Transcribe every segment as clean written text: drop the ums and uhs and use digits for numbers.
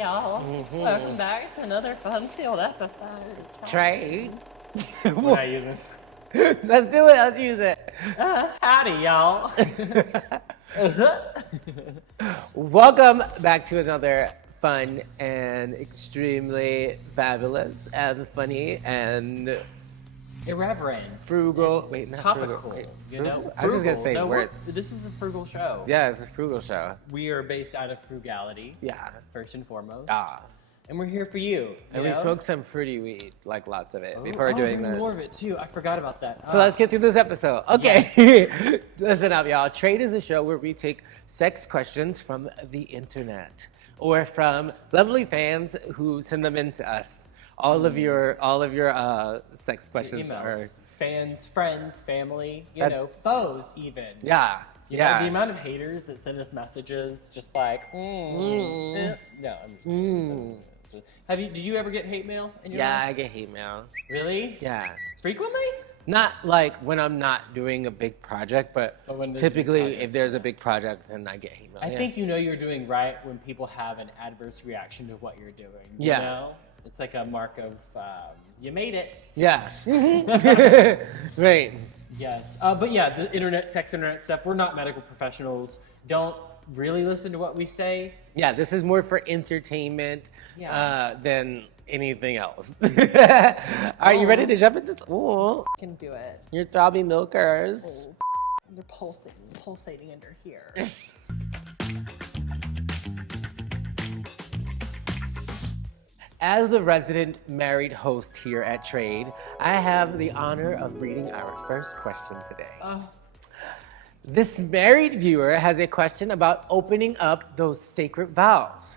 y'all. Welcome back to another fun-filled episode. Trade. What are you using? Let's do it. Let's use it. Howdy, y'all. Welcome back to another fun and extremely fabulous and funny and irreverent, frugal. Wait, not topical. Frugal. Wait, you know, I was just gonna say words. This is a frugal show. Yeah, it's a frugal show. We are based out of frugality. Yeah. First and foremost. Ah. And we're here for you. And we smoked some fruity weed, like lots of it, before doing this. More of it too. I forgot about that. So let's get through this episode. Okay. Listen up, y'all. Trade is a show where we take sex questions from the internet or from lovely fans who send them in to us. All of your sex questions your emails, are fans, friends, family, foes even. Yeah. You know, the amount of haters that send us messages just like, no, I'm just kidding. Did you ever get hate mail in your life? I get hate mail. Really? Yeah. Frequently? Not like when I'm not doing a big project, but when there's typically big projects, if there's a big project, then I get hate mail. I think you know you're doing right when people have an adverse reaction to what you're doing. You know? It's like a mark of, you made it. Yeah. Right. Yes. But yeah, the sex internet stuff, we're not medical professionals. Don't really listen to what we say. Yeah, this is more for entertainment than anything else. Are you ready to jump into this? Ooh. Can do it. Your throbby milkers. Oh, they're pulsating under here. As the resident married host here at Trade, I have the honor of reading our first question today. This married viewer has a question about opening up those sacred vows.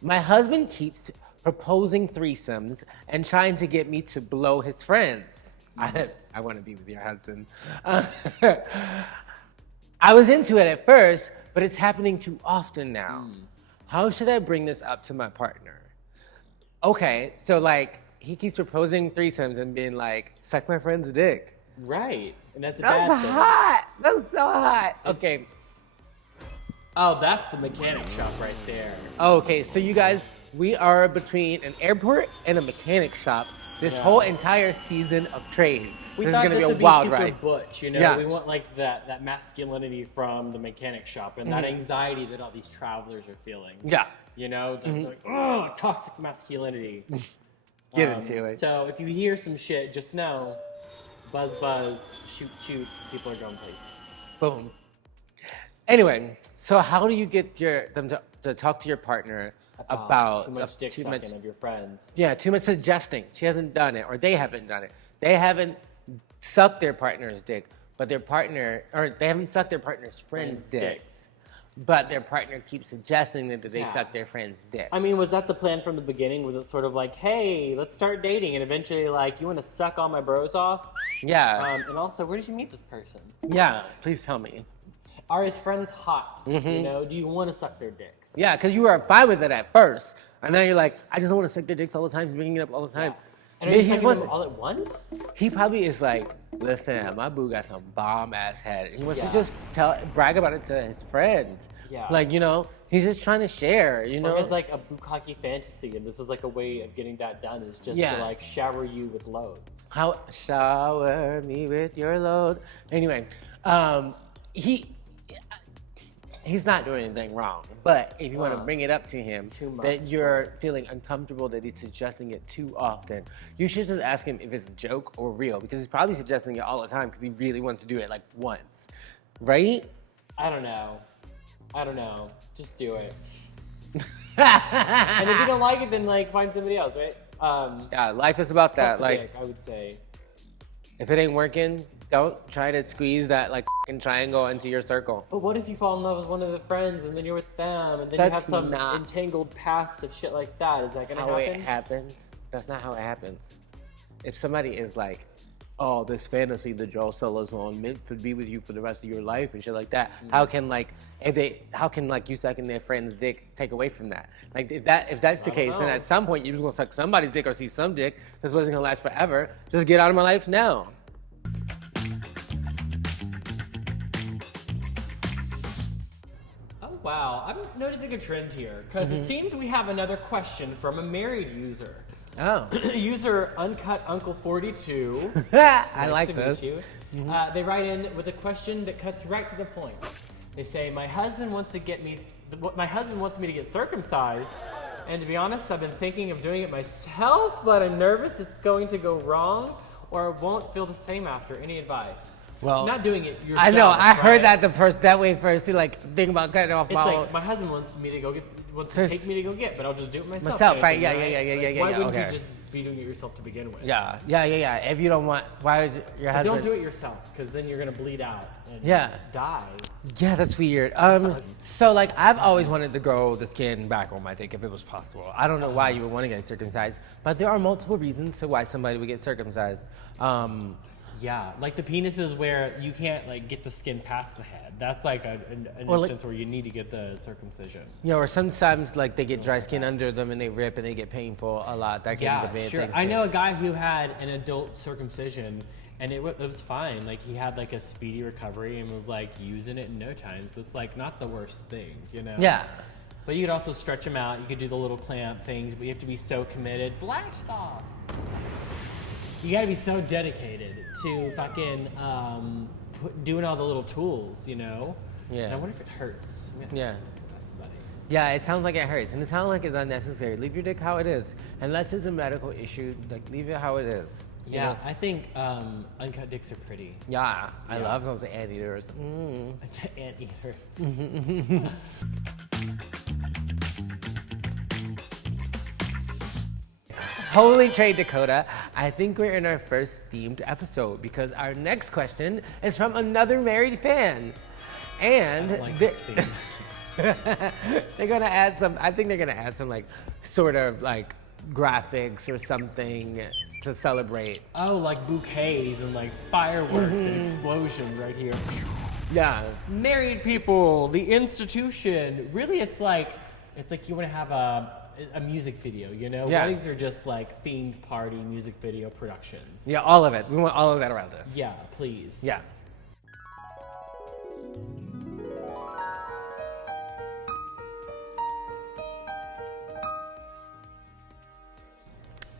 My husband keeps proposing threesomes and trying to get me to blow his friends. I want to be with your husband. I was into it at first, but it's happening too often now. How should I bring this up to my partner? Okay, so like he keeps proposing threesomes and being like, suck my friend's dick. Right, and that's a bad thing. That's hot. That's so hot. Okay. Oh, that's the mechanic shop right there. Okay, so you guys, we are between an airport and a mechanic shop this whole entire season of Trade. We this thought is gonna this be a would wild be super ride. butch, you know? Yeah. We want like that masculinity from the mechanic shop and that anxiety that all these travelers are feeling. Yeah. You know, they're like, oh, toxic masculinity. Get into it. So if you hear some shit, just know, buzz, buzz, shoot, shoot, people are going places. Boom. Anyway, so how do you get them to talk to your partner about too much dick sucking of your friends? Yeah, too much suggesting. She hasn't done it, or they haven't done it. They haven't sucked their partner's dick, but they haven't sucked their partner's friend's dicks. But their partner keeps suggesting that they suck their friend's dick. I mean, was that the plan from the beginning? Was it sort of like, hey, let's start dating, and eventually like, you want to suck all my bros off? Yeah. And also, where did you meet this person? Yeah, please tell me. Are his friends hot? You know, do you want to suck their dicks? Yeah, because you were fine with it at first. And now you're like, I just don't want to suck their dicks all the time. He's bringing it up all the time. Yeah. And are you sucking them all at once? He probably is like, listen, my boo got some bomb-ass head. He wants to just brag about it to his friends. Yeah. Like, you know, he's just trying to share, you know? Or it's like a bukkake fantasy, and this is like a way of getting that done, is just to like shower you with loads. Shower me with your load. Anyway, he's not doing anything wrong, but if you want to bring it up to him that you're feeling uncomfortable that he's suggesting it too often, you should just ask him if it's a joke or real, because he's probably suggesting it all the time because he really wants to do it like once, right? I don't know. Just do it. And if you don't like it, then like find somebody else, right? Yeah, life is about that. Like, dick, I would say, if it ain't working, don't try to squeeze that like fucking triangle into your circle. But what if you fall in love with one of the friends and then you're with them and then you have some entangled past of shit like that? Is that gonna happen? How it happens? That's not how it happens. If somebody is like, oh, this fantasy that Joel Solos on meant to be with you for the rest of your life and shit like that, how can you sucking their friend's dick take away from that? Like if that's the case, then at some point you're just gonna suck somebody's dick or see some dick. This wasn't gonna last forever. Just get out of my life now. Oh, wow. I'm noticing a trend here because it seems we have another question from a married user. Oh. User Uncut Uncle 42. I like to this. meet you. They write in with a question that cuts right to the point. They say, my husband wants me to get circumcised, and to be honest, I've been thinking of doing it myself, but I'm nervous it's going to go wrong or won't feel the same after. Any advice? Well, not doing it yourself. I know. I heard right? that way first. Like, think about cutting off It's like my husband wants to take me to go get, but I'll just do it myself. Right? Yeah. Why wouldn't okay. you just be doing it yourself to begin with? Yeah. If you don't want, why is your husband? Don't do it yourself, because then you're gonna bleed out and die. Yeah, that's weird. So like I've always wanted to grow the skin back on my dick if it was possible. I don't know why you would want to get circumcised, but there are multiple reasons to why somebody would get circumcised. Yeah, like the penis is where you can't like get the skin past the head. That's like an instance where you need to get the circumcision. Yeah, or sometimes like they get dry skin under them and they rip and they get painful a lot. That can be a sure. thing. I know a guy who had an adult circumcision and it was fine. Like he had like a speedy recovery and was like using it in no time. So it's like not the worst thing, you know? Yeah. But you could also stretch them out. You could do the little clamp things, but you have to be so committed. Black stop. You gotta be so dedicated to fucking doing all the little tools, you know? Yeah. And I wonder if it hurts. Yeah. Ask somebody. Yeah, it sounds like it hurts, and it sounds like it's unnecessary. Leave your dick how it is, unless it's a medical issue. Like, leave it how it is. Yeah, know? I think uncut dicks are pretty. Yeah, I love those anteaters. Anteaters. Holy Trade Dakota, I think we're in our first themed episode because our next question is from another married fan. And I don't like this theme. they're gonna add some, I think they're gonna add some like sort of like graphics or something to celebrate. Oh, like bouquets and like fireworks and explosions right here. Yeah. Married people, the institution. Really, it's like you want to have a music video, you know? Yeah. Weddings are just like themed party music video productions. Yeah, all of it. We want all of that around us. Yeah, please. Yeah.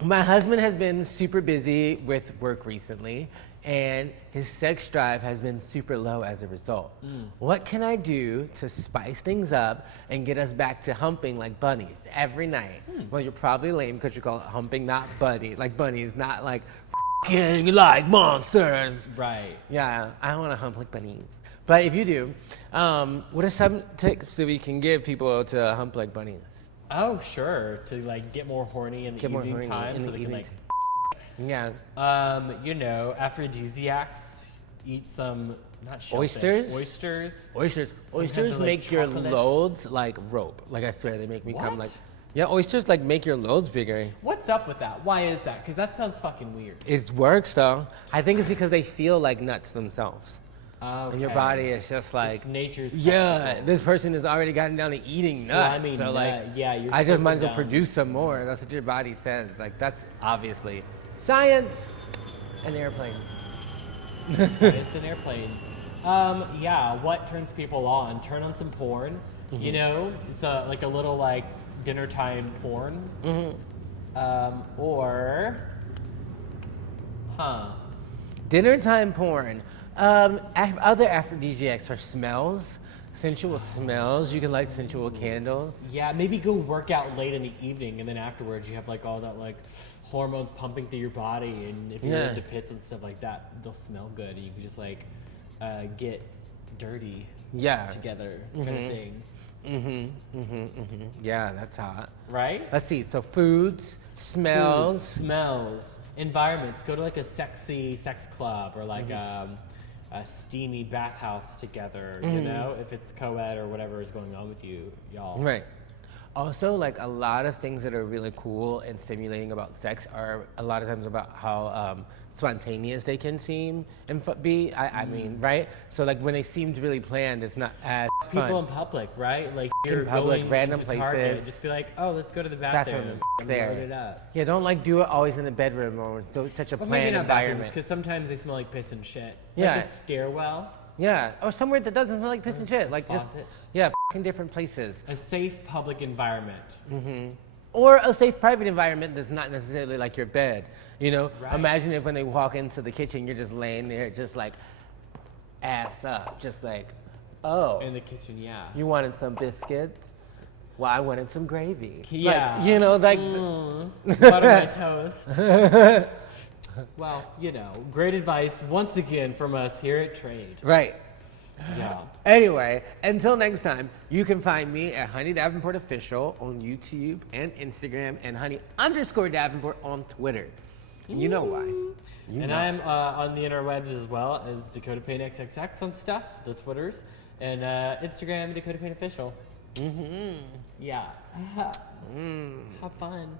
My husband has been super busy with work recently, and his sex drive has been super low as a result. What can I do to spice things up and get us back to humping like bunnies every night? Well, you're probably lame because you call it humping, not like bunnies, not like f***ing like monsters. Right. Yeah, I want to hump like bunnies. But if you do, what are some tips that we can give people to hump like bunnies? Oh, sure. To like get more horny in the evening time so they can like. Yeah. You know, aphrodisiacs. Eat some not shellfish. Oysters. Oysters. Oysters like, make your chocolate. loads like rope. Like I swear, they make me come What? like. Yeah, oysters like make your loads bigger. What's up with that? Why is that? Because that sounds fucking weird. It works though. I think it's because they feel like nuts themselves. Okay. And your body is just like, It's nature's yeah, testicles. this person has already gotten down to eating nuts. Slimy So nut. like, Yeah, you're I just might as slipping well down. produce some more. That's what your body says. Like that's obviously science and airplanes. Science and airplanes. Yeah, what turns people on? Turn on some porn. You know, it's like a little like dinner time porn. Or, Dinner time porn. Other aphrodisiacs are smells, sensual smells. You can light sensual candles. yeah, maybe go work out late in the evening, and then afterwards you have like all that like hormones pumping through your body, and if you're Yeah. into pits and stuff like that, they'll smell good. And you can just like get dirty Yeah. together, kind of thing. Yeah, that's hot. Right? Let's see. So foods, smells. Foods, smells, environments. Go to like a sexy sex club or like a steamy bathhouse together, you know, if it's co-ed or whatever is going on with you, y'all. Right. Also, like a lot of things that are really cool and stimulating about sex are a lot of times about how spontaneous they can seem and be. I mean, right? So like when they seemed really planned, it's not as People fun. in public, right? Like you're public, going random to Target, places. just be like, oh, let's go to the bathroom and there. load it up. Yeah, don't like do it always in the bedroom or so it's such a But maybe planned not bathrooms, environment. because sometimes they smell like piss and shit. Yeah. Like a stairwell. Yeah, or somewhere that doesn't smell like piss and shit. Like just, Closet. yeah, fucking different places. A safe public environment. Or a safe private environment that's not necessarily like your bed. You know, Right. imagine if when they walk into the kitchen, you're just laying there, just like ass up, just like, oh, In the kitchen, yeah. you wanted some biscuits? Well, I wanted some gravy. Yeah. Like, you know, like, Butter my toast. Well, you know, great advice once again from us here at Trade. right. Yeah. Anyway, until next time, you can find me at Honey Davenport Official on YouTube and Instagram, and Honey_Davenport on Twitter. And you know why. You And know. I'm on the interwebs as well as Dakota Payne XXX on stuff, the Twitters, and Instagram, Dakota Payne Official. Yeah. Have fun.